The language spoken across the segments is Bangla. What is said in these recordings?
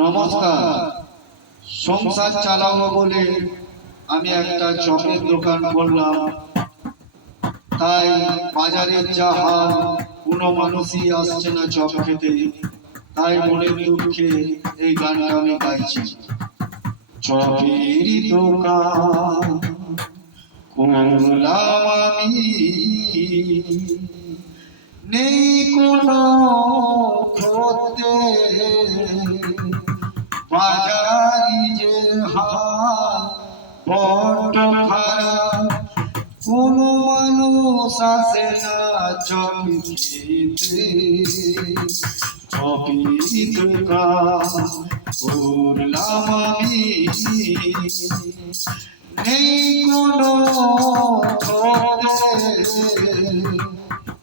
নমস্কার। সংসার চালাবো বলে আমি একটা চপের দোকান করলাম, তাই বাজারের যা হাল, কোনো মানুষই আসছে না চপ খেতে, তাই মনের দুঃখে এই গানটা আমি গাইছি। চপের দোকান করলাম আমি, নেই কোনো খদ্দের, বাজারি যে হাল বড্ড খারাপ, কোনো মানুষ আসে না চপ খেতে। চপের দোকান করলাম আমি, নেই কোনো খদ্দের,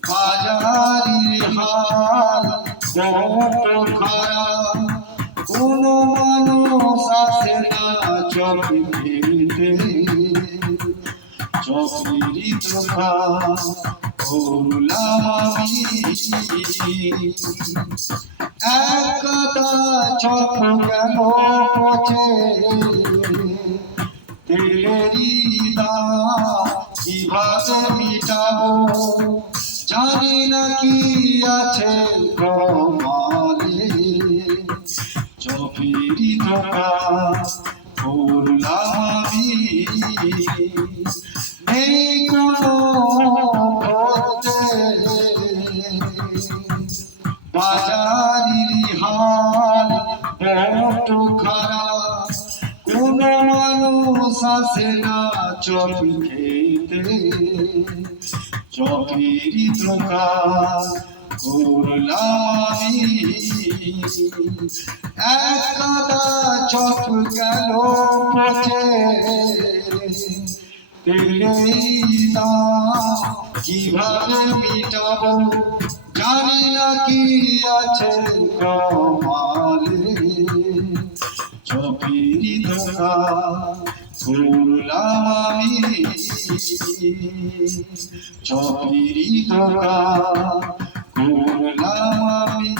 বাজারি হাল বড্ড খারাপ, কোনো মানুষ আসে না চপ খেতে। চপের দোকান করলাম আমি, একটা চপ গেল পচে, তেলেরই দাম কিভাবে মিটাবো, জানি না কি আছে কপালে। চপের দোকান করলাম আমি, নেই কোনো খদ্দের, বাজারির হাল বড্ড খারাপ, কোনো মানুষ আসে না চপ খেতে। চপের দোকান করলাম আমি, একটা চপ গেল পচে, তেলের দাম কিভাবে মিটাবো, জানি না কি আছে কপালে। চপের দোকান করলাম আমি, চপের দোকান করলাম আমি।